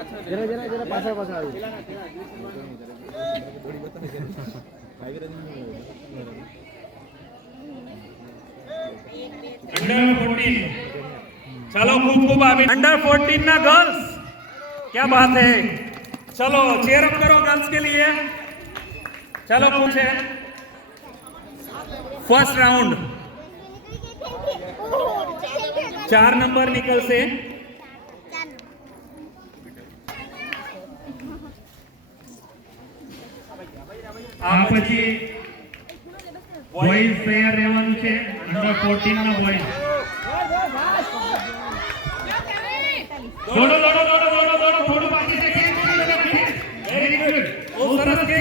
જરા જરા જરા પાછળ પાછળ આવી अंडर 14 चलो खूब खूब अभी अंडर 14 ना गर्ल्स क्या बात है चलो चेयर अप करो गर्ल्स के लिए चलो पूछे फर्स्ट राउंड 4 नंबर निकल से આ પછી બોયઝ તૈયાર રહેવાનું છે અંડર 14 ના બોયઝ દોડો દોડો દોડો દોડો દોડો થોડું બાકી છે વેરી ગુડ ઓ સરસ કે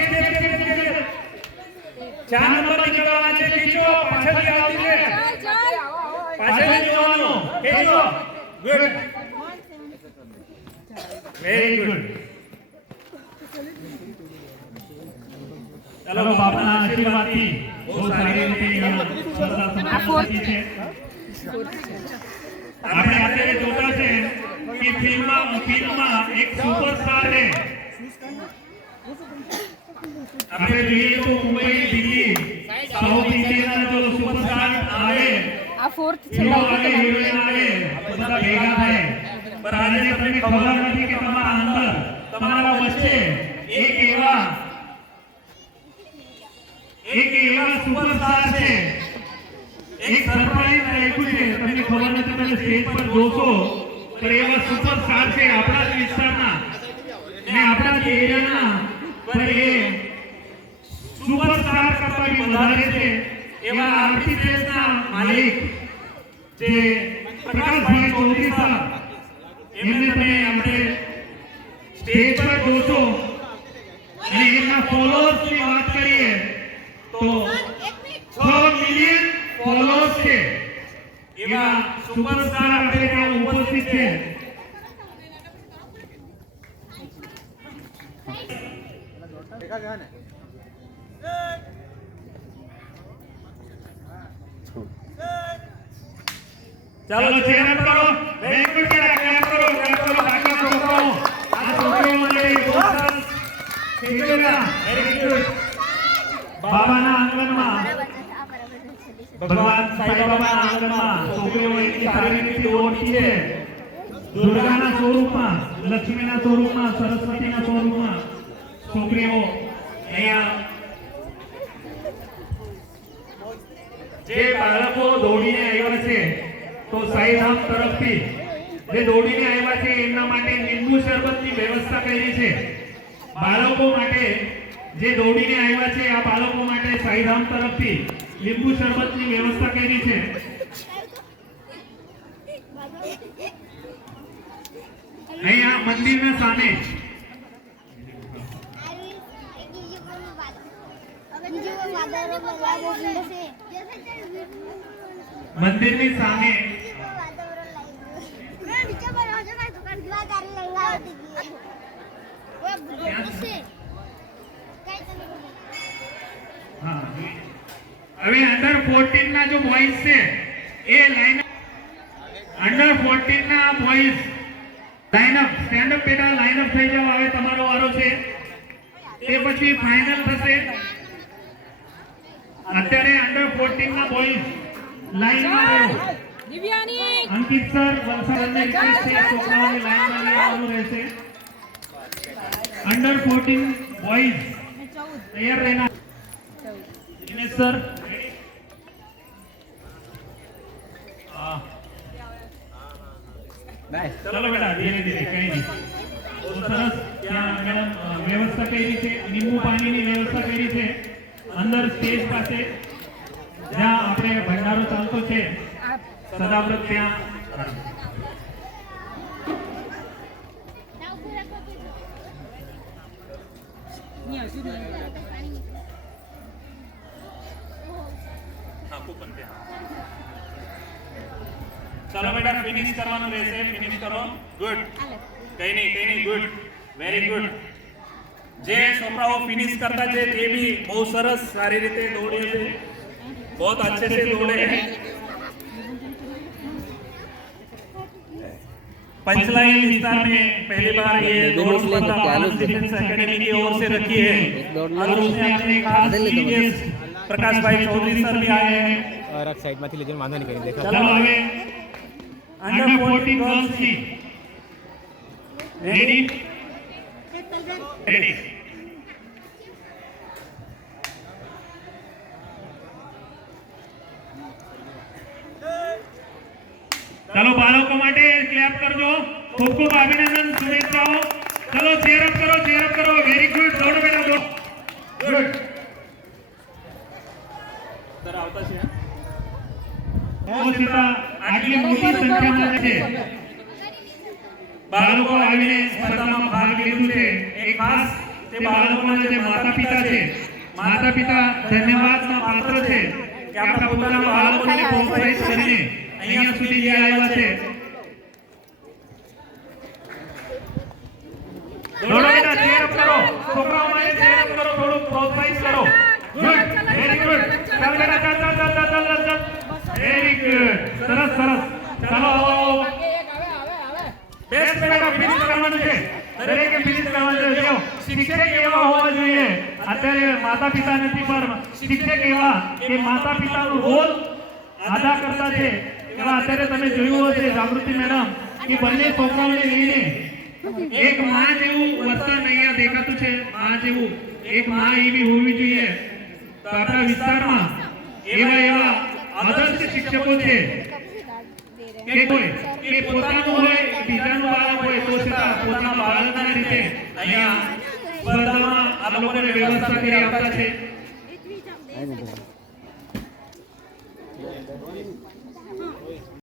4 નંબર નીકળવાના છે ખીચો પાછળથી આવતી છે પાછળથી જોવાનો ખીચો ગુડ વેરી ગુડ चलो बाबा ना आशीर्वाद थी बहुत सारी रीते આપણે અત્યારે જોતા છે કે ફિલ્મમાં એક સુપરસ્ટાર છે આપણે જોઈએ તો મુંબઈ દિલ્હી સાઉથ ઇન્ડિયાના જો સુપરસ્ટાર આવે આ ફોર્થ છેલ્લા આવે હિરોઈન આવે બધા ભેગા થાય પર આજે તમને ખબર નથી કે તમારા અંદર તમારા વચ્ચે એક એવા सुपरस्टार है एक सरप्राइज राख्યું છે તમને ખબર નથી તમે સ્ટેજ પર જોશો પર એવા સુપરસ્ટાર છે આપણા જ વિસ્તારના અને આપણા જ એરિયાના પર એ સુપરસ્ટાર કરતા બી વધારે છે એવા આરતી પ્રેસના માલિક જે પ્રકાશભાઈ ચૌધરી સાહેબ એમને તમે આપણે સ્ટેજ પર જોશો અને એમના ફોલોઅર્સની વાત કરીએ तो 6 मिलियन फॉलोअर्स છે એવા સુપરસ્ટાર આપણે ત્યાં ઉપસ્થિત છે देखा गया ना चलो चेयर अप करो वेरी गुड क्लैप करो बाकी છોકરાઓ આ છોકરાઓ માટે બહુ સરસ ખેલેલા વેરી ગુડ બાબાના આંગણમાં ભગવાન સાઈ બાબાના આંગણમાં છોકરીઓ એટલી સારી રીતે ઓળખી છે દુર્ગાના સ્વરૂપમાં લક્ષ્મીના સ્વરૂપમાં સરસ્વતીના સ્વરૂપમાં છોકરીઓ અહીંયા જે બાળકો દોડીને આવ્યા છે તો સાઈધામ તરફથી જે દોડીને આવ્યા છે એમના માટે લીંબુ શરબતની વ્યવસ્થા કરી છે બાળકો માટે જે દોડીને આવ્યા છે આ બાળકો માટે સાઈધામ તરફથી લીંબુ શરબતની વ્યવસ્થા કરી છે અહીંયા મંદિરના સામે મંદિરની સામે હવે અંડર 14 ના જો બોયઝ છે એ લાઈન અંડર 14 ના boys line up stand up બેટા લાઈન અપ થઈ જાવ હવે તમારો વારો છે તે પછી ફાઇનલ થશે અત્યારે અંડર 14 ના બોયઝ લાઈન માં રહો દિવ્યાની અંકિત સર વલસાડને રિક્વેસ્ટ છે છોકરાઓની લાઈન માં આવવાનું રહેશે अंडर 14 बॉयज तैयार रहना दिनेश सर चलो बेटा धीरे धीरे कहीं नहीं तो सरस ત્યાં મેડમ વ્યવસ્થા કરી છે લીંબુ પાણીની વ્યવસ્થા કરી છે અંદર સ્ટેજ પાસે જ્યાં આપણે ભંડારો ચાલતો છે સદાવ્રત ત્યાં चलो बेटा फिनिश करवाना रहશે फिनिश करो गुड कहीं नहीं गुड वेरी गुड જે છોકરાઓ ફિનિશ કરતા છે તે भी बहुत સરસ સારી રીતે દોડે છે बहुत अच्छे से दौड़े हैं पंचलाई विस्तार में पहली बार ये दौड़ स्पर्धा भारत डिफेंस एकेडमी की ओर से रखी है और उसमें अपने खास सीडीएस प्रकाश भाई चौधरी सर भी आए हैं। और साइड में लेकिन मानना नहीं करेंगे देखा चलो आगे अंडर 14 गर्ल्स की रेडी रेडी चलो बालको માટે ક્લેપ કરજો ખૂબ ખૂબ અભિનંદન શુભેચ્છાઓ ચલો ચેર અપ કરો વેરી ગુડ દોડો બેટા દોડો ગુડ સર આવતા છે આટલી મોટી સંખ્યામાં છે બાળકો આવીને સ્પર્ધામાં ભાગ લીધું છે એક ખાસ તે બાળકોના જે માતા પિતા ધન્યવાદના પાત્ર છે કે આપણા પોતાના બાળકોને પ્રોત્સાહિત કરીને અહીંયા સુધી લઈ આવ્યા છે દોડો બેટા ચેર અપ કરો છોકરાઓ માટે ચેર અપ કરો થોડું પ્રોત્સાહિત કરો ગુડ વેરી ગુડ ચાલ બેટા ચાલ વેરી ગુડ સરસ ચાલો બેસ્ટ બેટા ફિનિશ કરવાનું છે દરેકે ફિનિશ કરવાનું છે જો શિક્ષક એવા હોવા જોઈએ અત્યારે માતા પિતા નથી પણ શિક્ષક એવા કે માતા પિતાનો રોલ અદા કરતા છે એવા અત્યારે તમે જોયું હશે જાગૃતિ મેડમ કે બંને છોકરાઓને લઈને એક માં જેવું વર્તન અહીંયા દેખાતું છે માં જેવું એક માં એવી હોવી જોઈએ તો આપણા વિસ્તારમાં એવા આદર્શ શિક્ષકો છે કે કોઈ કે પોતાનું હોય બીજાનું બાળક હોય તો છતાં પોતાના બાળકના રીતે અહીંયા સ્પર્ધામાં આ લોકોને વ્યવસ્થા કરી આપતા છે